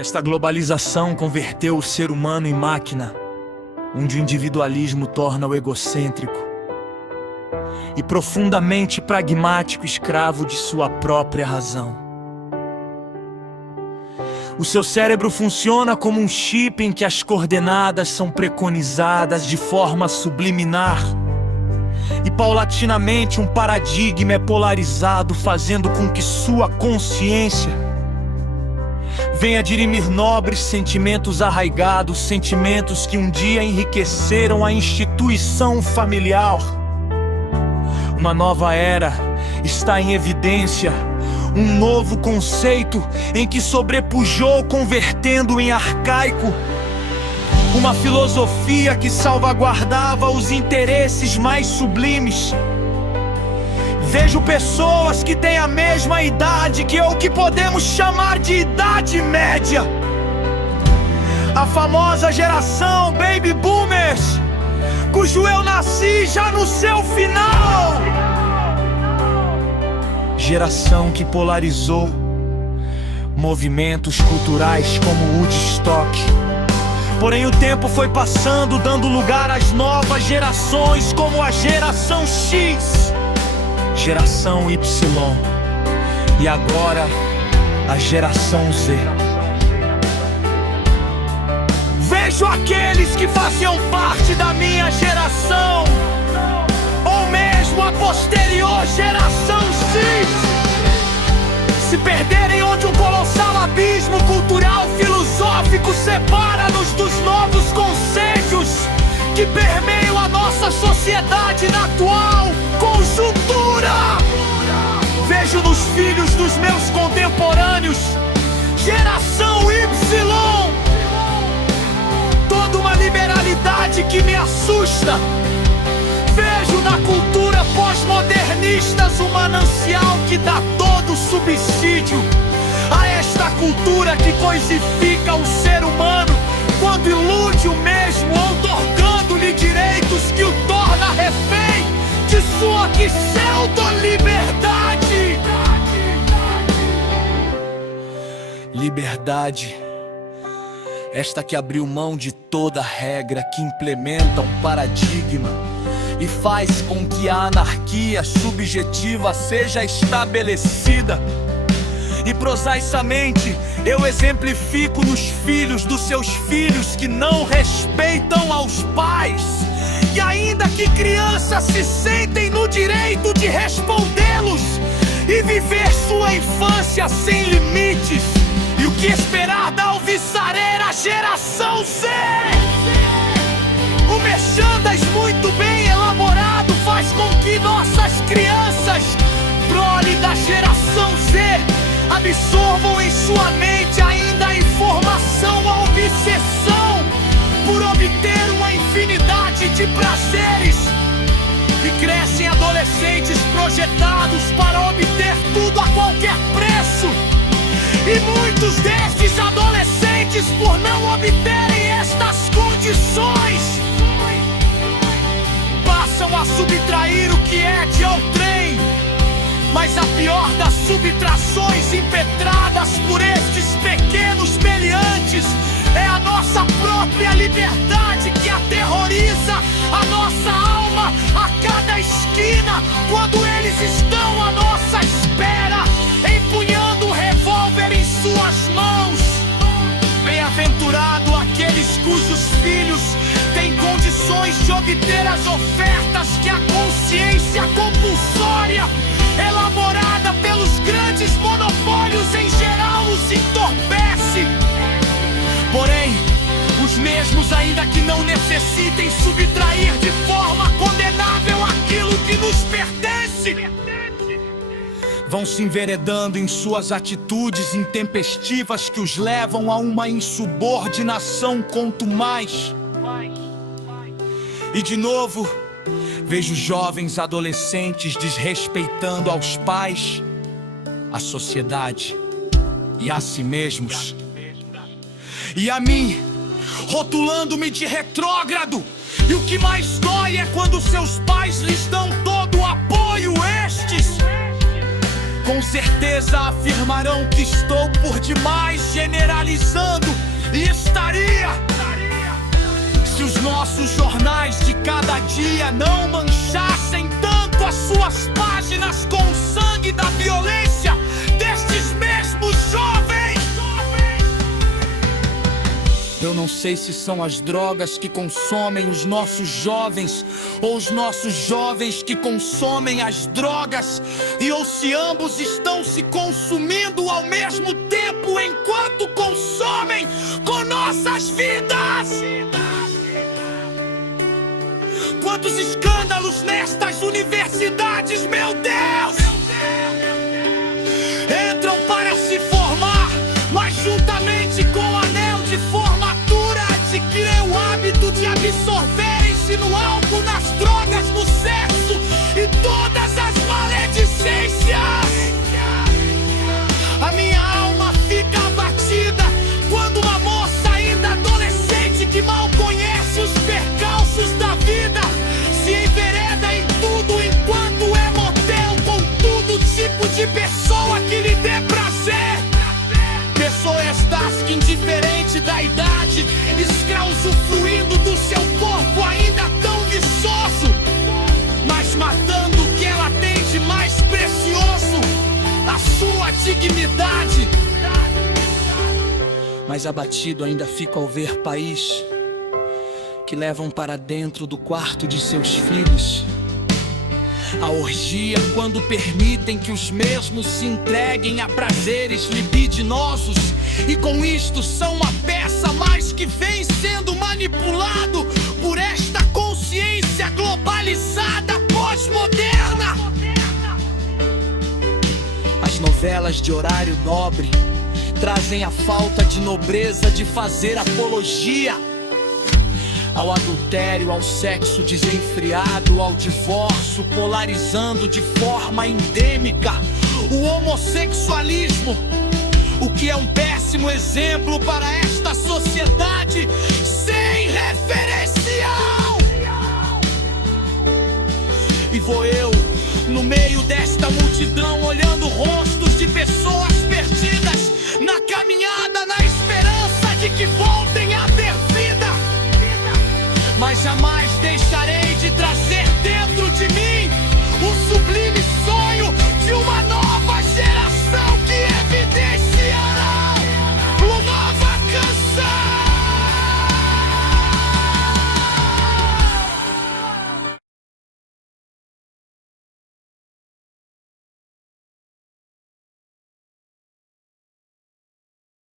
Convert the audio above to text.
Esta globalização converteu o ser humano em máquina, onde o individualismo torna o egocêntrico e profundamente pragmático escravo de sua própria razão. O seu cérebro funciona como um chip em que as coordenadas são preconizadas de forma subliminar e paulatinamente um paradigma é polarizado, fazendo com que sua consciência venha dirimir nobres sentimentos arraigados, sentimentos que um dia enriqueceram a instituição familiar. Uma nova era está em evidência, um novo conceito em que sobrepujou, convertendo em arcaico uma filosofia que salvaguardava os interesses mais sublimes. Vejo pessoas que têm a mesma idade que o que podemos chamar de idade média. A famosa geração Baby Boomers, cujo eu nasci já no seu final. Geração que polarizou movimentos culturais como Woodstock. Porém o tempo foi passando, dando lugar às novas gerações, como a geração X, geração Y e agora a geração Z. Vejo aqueles que faziam parte da minha geração, ou mesmo a posterior geração X, se perderem onde um colossal abismo cultural filosófico separa-nos dos novos conceitos que permeiam a nossa sociedade na atual conjuntura. Vejo nos filhos dos meus contemporâneos, geração Y, toda uma liberalidade que me assusta. Vejo na cultura pós-modernista um manancial que dá todo subsídio a esta cultura que coisifica o ser humano quando ilude o mesmo, outorgando-lhe direitos que o torna refém de sua pseudo-liberdade. Liberdade, esta que abriu mão de toda regra, que implementa um paradigma e faz com que a anarquia subjetiva seja estabelecida. E prosaicamente eu exemplifico nos filhos dos seus filhos que não respeitam aos pais, e ainda que crianças se sentem no direito de respondê-los e viver sua infância sem limites. E o que esperar da alvissareira geração Z? O merchandising muito bem elaborado faz com que nossas crianças, prole da geração Z, absorvam em sua mente ainda a informação, a obsessão por obter uma infinidade de prazeres, e crescem adolescentes projetados para obter tudo a qualquer preço. E muitos destes adolescentes, por não obterem estas condições, passam a subtrair o que é de outrem. Mas a pior das subtrações impetradas por estes pequenos meliantes é a nossa própria liberdade, que aterroriza a nossa alma a cada esquina, quando eles estão à nossa espera, empunhando o revólver em suas mãos. Bem-aventurado aqueles cujos filhos têm condições de obter as ofertas que a consciência compulsória elaborada pelos grandes monopólios em geral os entorpece. Porém, os mesmos, ainda que não necessitem subtrair de forma condenável aquilo que nos pertence, vão se enveredando em suas atitudes intempestivas que os levam a uma insubordinação contumaz. E de novo, vejo jovens adolescentes desrespeitando aos pais, a sociedade e a si mesmos. E a mim, rotulando-me de retrógrado. E o que mais dói é quando seus pais lhes dão todo o apoio. Estes Com certeza afirmarão que estou por demais generalizando, e estaria se os nossos jornais de cada dia não manchassem tanto as suas páginas com o sangue da violência destes mesmos jovens. Eu não sei se são as drogas que consomem os nossos jovens, ou os nossos jovens que consomem as drogas, e ou se ambos estão se consumindo ao mesmo tempo enquanto consomem com nossas vidas. Quantos escândalos nestas universidades, meu Deus! Entram para se formar, mas juntamente com o anel de formatura adquirem o hábito de absorverem-se no álcool, nas drogas, no sexo e todas as maledicências. A minha alma fica abatida quando uma moça ainda adolescente que mal conhece os percalços da vida se envereda em tudo enquanto é motel com todo tipo de pessoa que lhe dê prazer. Pessoa estas que, indiferente da idade, está usufruindo do seu corpo ainda tão viçoso, mas matando o que ela tem de mais precioso, a sua dignidade. Mas abatido ainda fico ao ver país que levam para dentro do quarto de seus filhos a orgia, quando permitem que os mesmos se entreguem a prazeres libidinosos, e com isto são uma peça mais que vem sendo manipulado por esta consciência globalizada pós-moderna. As novelas de horário nobre trazem a falta de nobreza de fazer apologia ao adultério, ao sexo desenfreado, ao divórcio, polarizando de forma endêmica o homossexualismo, o que é um péssimo exemplo para esta sociedade sem referencial. E vou eu, no meio desta multidão, olhando rostos de pessoas perdidas na caminhada, na esperança de que voltem a ter vida. Mas jamais deixarei de trazer dentro de mim o sublime sonho de uma nova